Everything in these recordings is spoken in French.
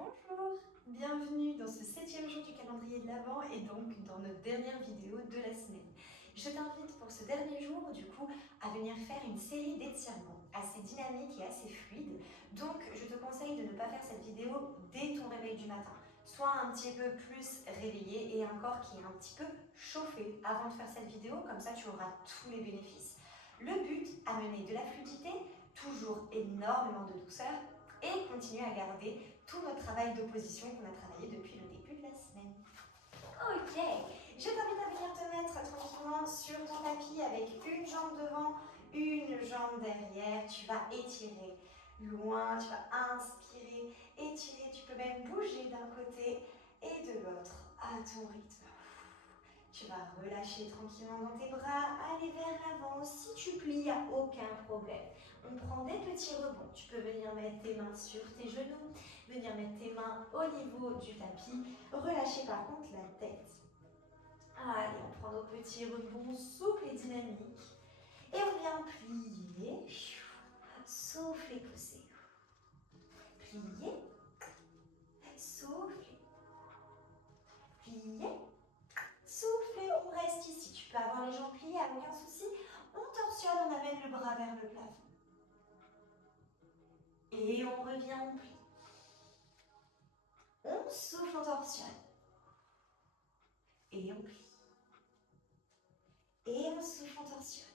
Bonjour, bienvenue dans ce 7e jour du calendrier de l'Avent et donc dans notre dernière vidéo de la semaine. Je t'invite pour ce dernier jour du coup à venir faire une série d'étirements assez dynamiques et assez fluides. Donc je te conseille de ne pas faire cette vidéo dès ton réveil du matin. Sois un petit peu plus réveillé et un corps qui est un petit peu chauffé avant de faire cette vidéo, comme ça tu auras tous les bénéfices. Le but, amener de la fluidité, toujours énormément de douceur et continuer à garder tout notre travail d'opposition qu'on a travaillé depuis le début de la semaine. Ok, je t'invite à venir te mettre tranquillement sur ton tapis avec une jambe devant, une jambe derrière. Tu vas étirer loin, tu vas inspirer, étirer. Tu peux même bouger d'un côté et de l'autre à ton rythme. Tu vas relâcher tranquillement dans tes bras, aller vers l'avant. Si tu plies, il n'y a aucun problème. On prend des petits rebonds. Tu peux venir mettre tes mains sur tes genoux, venir mettre tes mains au niveau du tapis. Relâcher par contre la tête. Allez, on prend nos petits rebonds souples et dynamiques. Et on vient plier. Souffle et pousser. Plier. Souffle. Plier. Souffle, on reste ici. Tu peux avoir les jambes pliées, aucun souci. On torsionne, on amène le bras vers le plafond. Et on revient, on plie. On souffle, on torsionne. Et on plie. Et on souffle, on torsionne.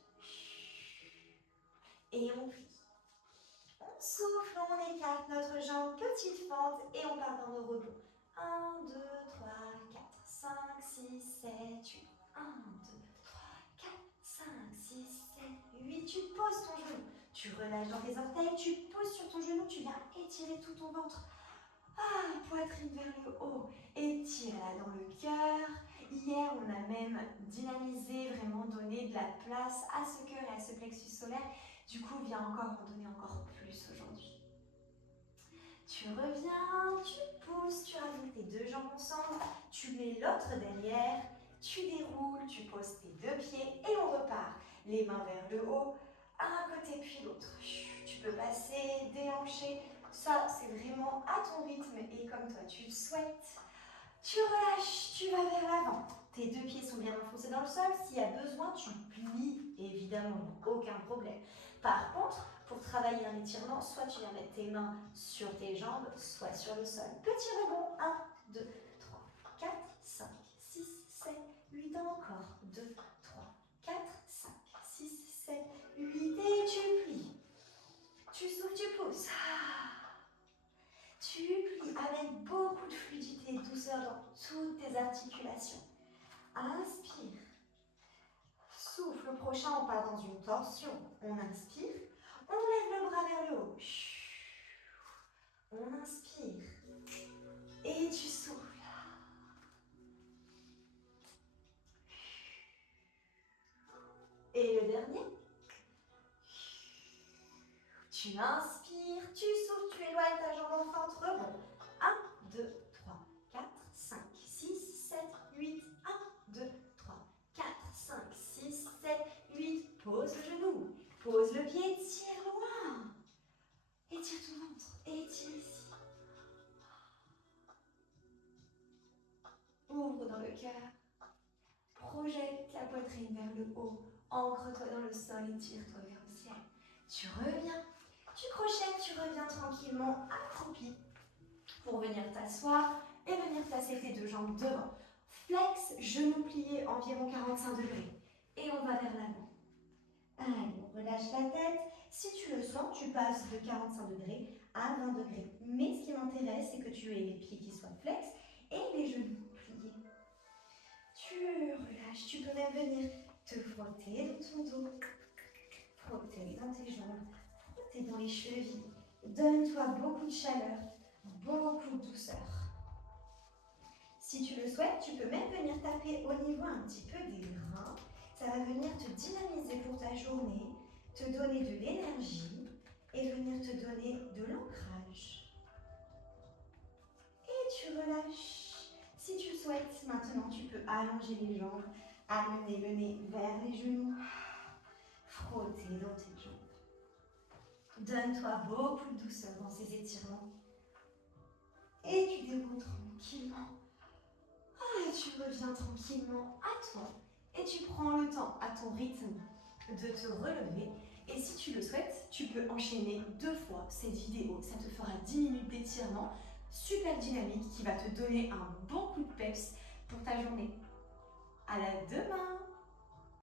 Et on plie. On souffle, on écarte notre jambe, petite fente, et on part dans nos rebonds. 1, 2, 3, 4, 5, 6, 7, 8. 1, 2, 3, 4, 5, 6, 7, 8. Tu poses ton genou. Tu relâches dans tes orteils, tu poses sur ton genou, tu viens étirer tout ton ventre. Poitrine vers le haut. Étire-la dans le cœur. Hier, on a même dynamisé, vraiment donné de la place à ce cœur et à ce plexus solaire. Du coup, viens encore en donner encore plus aujourd'hui. Tu reviens, tu pousses, tu rajoutes tes deux jambes ensemble, tu mets l'autre derrière, tu déroules, tu poses tes deux pieds et on repart. Les mains vers le haut, un côté puis l'autre. Tu peux passer, déhancher. Ça, c'est vraiment à ton rythme et comme toi tu le souhaites. Tu relâches, tu vas vers l'avant. Tes deux pieds sont bien enfoncés dans le sol. S'il y a besoin, tu plies, évidemment, aucun problème. Par contre, pour travailler un étirement, soit tu viens mettre tes mains sur tes jambes, soit sur le sol. Petit rebond, 1, 2, 3, 4, 5, 6, 7, 8, encore. 2, 3, 4, 5, 6, 7, 8 et tu plies. Tu souffles, tu pousses. Tu plies avec beaucoup de fluidité et de douceur dans toutes tes articulations. Inspire. Souffle, le prochain, on part dans une torsion. On inspire. On lève le bras vers le haut. On inspire. Et tu souffles. Et le dernier. Tu inspires, tu souffles, tu éloignes ta jambe en fente, rebond. 1, 2, 3, 4, 5, 6, 7, 8. 1, 2, 3, 4, 5, 6, 7, 8. Pose le genou, pose le pied, tire loin. Étire ton ventre, étire ici. Ouvre dans le cœur. Projette la poitrine vers le haut. Ancre-toi dans le sol et tire-toi vers le ciel. Tu reviens. Tu crochettes, tu reviens tranquillement accroupi pour venir t'asseoir et venir placer tes deux jambes devant. Flex, genoux pliés environ 45 degrés. Et on va vers l'avant. Allez, on relâche la tête. Si tu le sens, tu passes de 45 degrés à 20 degrés. Mais ce qui m'intéresse, c'est que tu aies les pieds qui soient flex et les genoux pliés. Tu relâches, tu peux même venir te frotter dans ton dos, frotter dans tes jambes, frotter dans les chevilles. Donne-toi beaucoup de chaleur, beaucoup de douceur. Si tu le souhaites, tu peux même venir taper au niveau un petit peu des reins. Ça va venir te dynamiser pour ta journée, te donner de l'énergie et venir te donner de l'ancrage. Et tu relâches. Si tu le souhaites, maintenant tu peux allonger les jambes, amener le nez vers les genoux, frotter dans tes jambes. Donne-toi beaucoup de douceur dans ces étirements. Et tranquillement. Ah, et tu reviens tranquillement à toi. Et tu prends le temps, à ton rythme, de te relever. Et si tu le souhaites, tu peux enchaîner 2 fois cette vidéo. Ça te fera 10 minutes d'étirement super dynamique qui va te donner un bon coup de peps pour ta journée. À la demain!